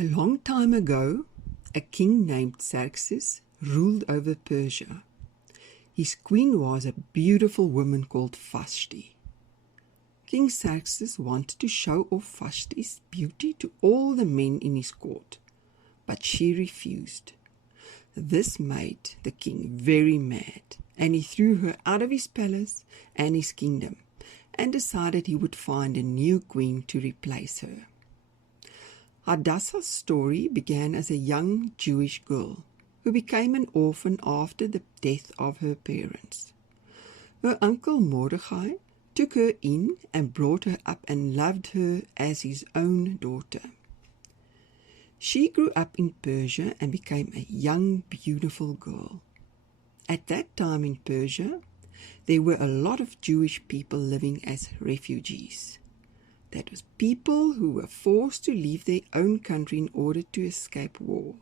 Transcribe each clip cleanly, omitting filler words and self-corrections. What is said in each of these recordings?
A long time ago, a king named Xerxes ruled over Persia. His queen was a beautiful woman called Vashti. King Xerxes wanted to show off Vashti's beauty to all the men in his court, but she refused. This made the king very mad, and he threw her out of his palace and his kingdom, and decided he would find a new queen to replace her. Hadassah's story began as a young Jewish girl who became an orphan after the death of her parents. Her uncle Mordecai took her in and brought her up and loved her as his own daughter. She grew up in Persia and became a young, beautiful girl. At that time in Persia, there were a lot of Jewish people living as refugees. That was people who were forced to leave their own country in order to escape war.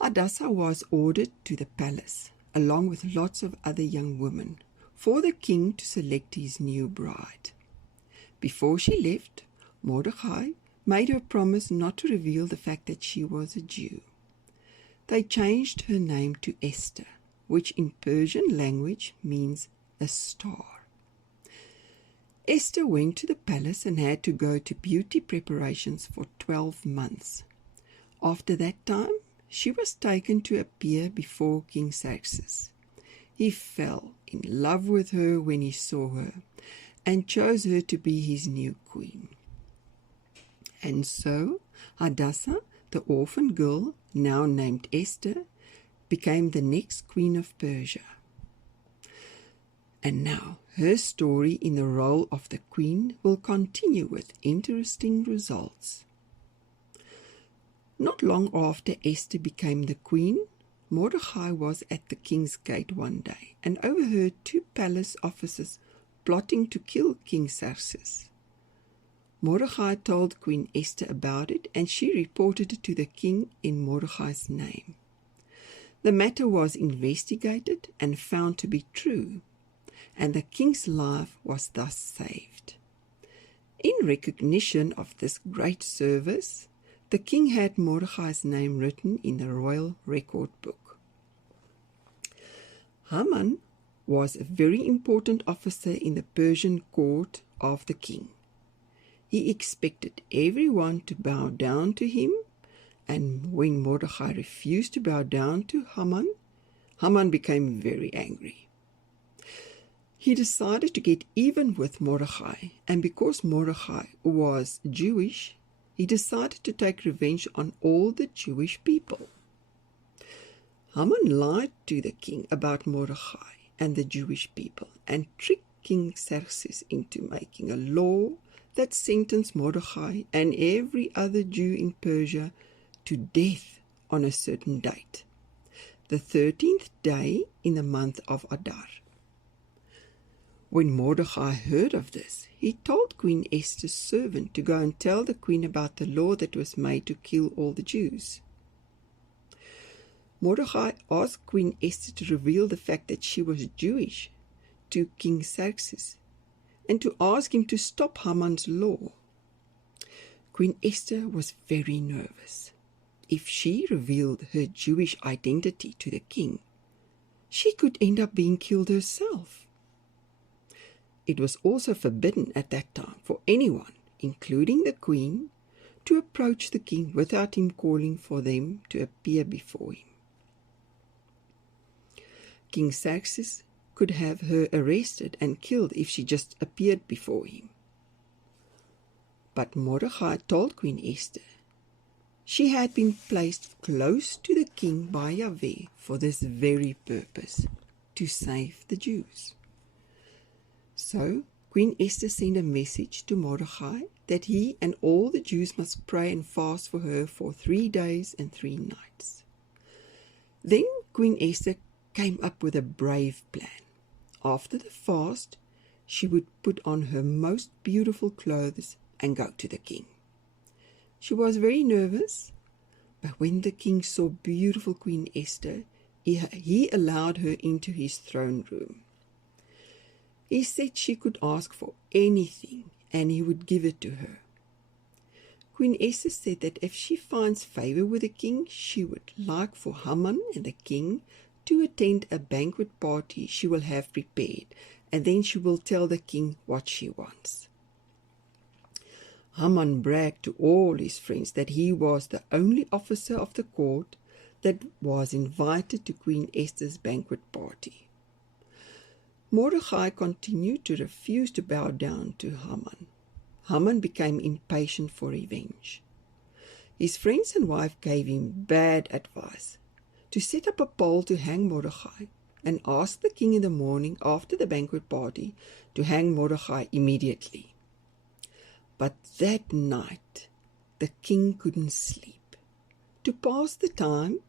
Hadassah was ordered to the palace, along with lots of other young women, for the king to select his new bride. Before she left, Mordecai made her promise not to reveal the fact that she was a Jew. They changed her name to Esther, which in Persian language means a star. Esther went to the palace and had to go to beauty preparations for 12 months. After that time, she was taken to appear before King Xerxes. He fell in love with her when he saw her and chose her to be his new queen. And so, Hadassah, the orphan girl, now named Esther, became the next queen of Persia. And now, her story in the role of the queen will continue with interesting results. Not long after Esther became the queen, Mordecai was at the king's gate one day and overheard two palace officers plotting to kill King Xerxes. Mordecai told Queen Esther about it, and she reported it to the king in Mordecai's name. The matter was investigated and found to be true, and the king's life was thus saved. In recognition of this great service, the king had Mordecai's name written in the royal record book. Haman was a very important officer in the Persian court of the king. He expected everyone to bow down to him, and when Mordecai refused to bow down to Haman, Haman became very angry. He decided to get even with Mordecai, and because Mordecai was Jewish, he decided to take revenge on all the Jewish people. Haman lied to the king about Mordecai and the Jewish people and tricked King Xerxes into making a law that sentenced Mordecai and every other Jew in Persia to death on a certain date, the 13th day in the month of Adar. When Mordecai heard of this, he told Queen Esther's servant to go and tell the queen about the law that was made to kill all the Jews. Mordecai asked Queen Esther to reveal the fact that she was Jewish to King Xerxes and to ask him to stop Haman's law. Queen Esther was very nervous. If she revealed her Jewish identity to the king, she could end up being killed herself. It was also forbidden at that time for anyone, including the queen, to approach the king without him calling for them to appear before him. King Xerxes could have her arrested and killed if she just appeared before him. But Mordecai told Queen Esther she had been placed close to the king by Yahweh for this very purpose, to save the Jews. So Queen Esther sent a message to Mordecai that he and all the Jews must pray and fast for her for 3 days and 3 nights. Then Queen Esther came up with a brave plan. After the fast, she would put on her most beautiful clothes and go to the king. She was very nervous, but when the king saw beautiful Queen Esther, he allowed her into his throne room. He said she could ask for anything and he would give it to her. Queen Esther said that if she finds favor with the king, she would like for Haman and the king to attend a banquet party she will have prepared, and then she will tell the king what she wants. Haman bragged to all his friends that he was the only officer of the court that was invited to Queen Esther's banquet party. Mordecai continued to refuse to bow down to Haman. Haman became impatient for revenge. His friends and wife gave him bad advice to set up a pole to hang Mordecai and ask the king in the morning after the banquet party to hang Mordecai immediately. But that night the king couldn't sleep. To pass the time,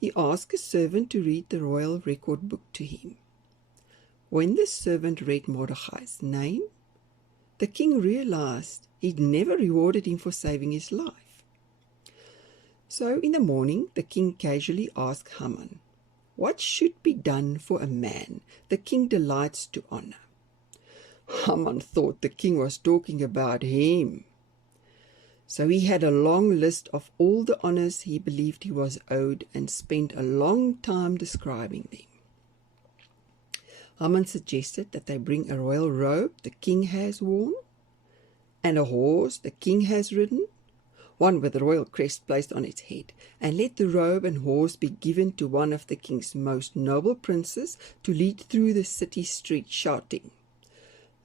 he asked a servant to read the royal record book to him. When the servant read Mordecai's name, the king realized he'd never rewarded him for saving his life. So in the morning, the king casually asked Haman, "What should be done for a man the king delights to honor?" Haman thought the king was talking about him. So he had a long list of all the honors he believed he was owed and spent a long time describing them. Haman suggested that they bring a royal robe the king has worn, and a horse the king has ridden, one with a royal crest placed on its head, and let the robe and horse be given to one of the king's most noble princes to lead through the city streets shouting,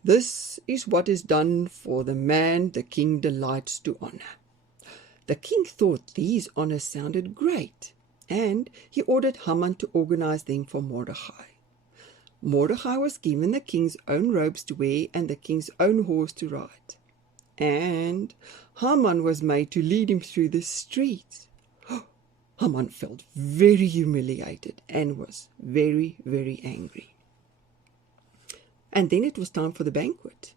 "This is what is done for the man the king delights to honor." The king thought these honors sounded great, and he ordered Haman to organize them for Mordecai. Mordecai was given the king's own robes to wear and the king's own horse to ride. And Haman was made to lead him through the streets. Haman felt very humiliated and was very, very angry. And then it was time for the banquet.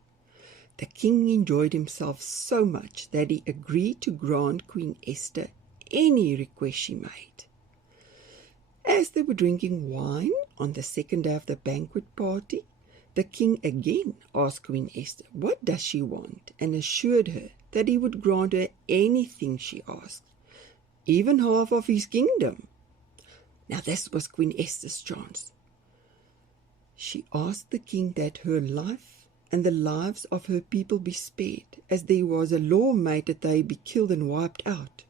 The king enjoyed himself so much that he agreed to grant Queen Esther any request she made. As they were drinking wine on the second day of the banquet party, the king again asked Queen Esther what does she want and assured her that he would grant her anything she asked, even half of his kingdom. Now this was Queen Esther's chance. She asked the king that her life and the lives of her people be spared, as there was a law made that they be killed and wiped out.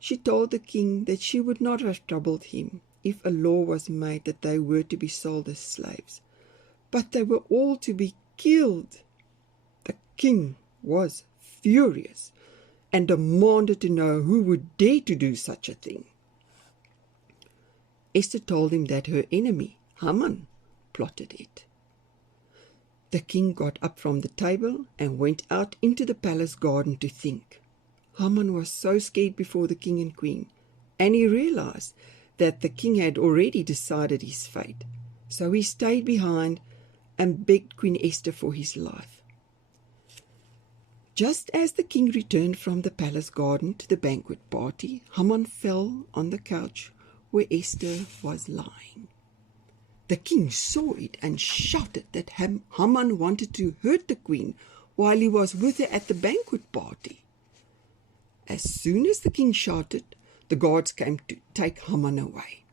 She told the king that she would not have troubled him if a law was made that they were to be sold as slaves, but they were all to be killed. The king was furious and demanded to know who would dare to do such a thing. Esther told him that her enemy, Haman, plotted it. The king got up from the table and went out into the palace garden to think. Haman was so scared before the king and queen, and he realized that the king had already decided his fate. So he stayed behind and begged Queen Esther for his life. Just as the king returned from the palace garden to the banquet party, Haman fell on the couch where Esther was lying. The king saw it and shouted that Haman wanted to hurt the queen while he was with her at the banquet party. As soon as the king shouted, the guards came to take Haman away.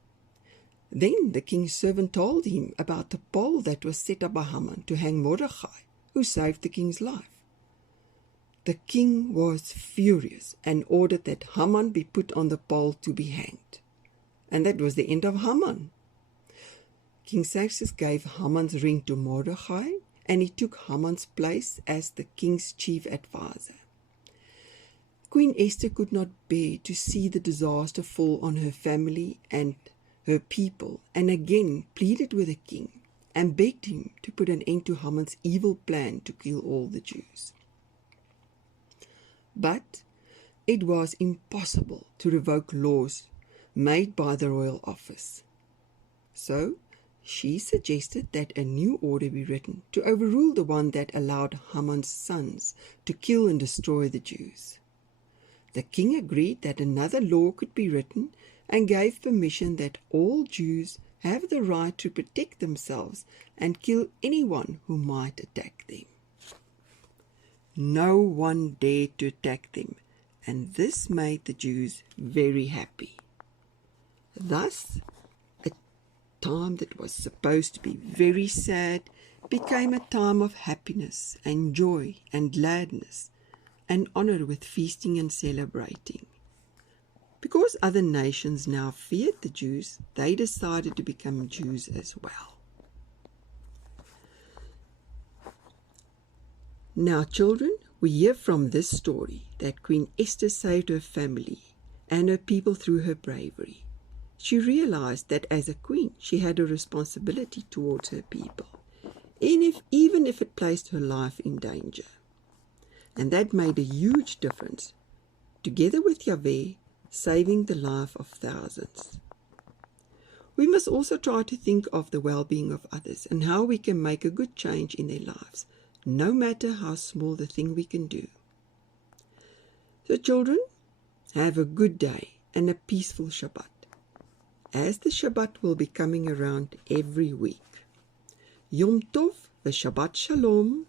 Then the king's servant told him about the pole that was set up by Haman to hang Mordecai, who saved the king's life. The king was furious and ordered that Haman be put on the pole to be hanged. And that was the end of Haman. King Xerxes gave Haman's ring to Mordecai, and he took Haman's place as the king's chief advisor. Queen Esther could not bear to see the disaster fall on her family and her people, and again pleaded with the king and begged him to put an end to Haman's evil plan to kill all the Jews. But it was impossible to revoke laws made by the royal office. So she suggested that a new order be written to overrule the one that allowed Haman's sons to kill and destroy the Jews. The king agreed that another law could be written and gave permission that all Jews have the right to protect themselves and kill anyone who might attack them. No one dared to attack them, and this made the Jews very happy. Thus, a time that was supposed to be very sad became a time of happiness and joy and gladness, and honor with feasting and celebrating. Because other nations now feared the Jews, they decided to become Jews as well. Now, children, we hear from this story that Queen Esther saved her family and her people through her bravery. She realized that as a queen, she had a responsibility towards her people, even if it placed her life in danger. And that made a huge difference, together with Yahweh, saving the life of thousands. We must also try to think of the well-being of others and how we can make a good change in their lives, no matter how small the thing we can do. So children, have a good day and a peaceful Shabbat, as the Shabbat will be coming around every week. Yom Tov v'Shabbat Shalom.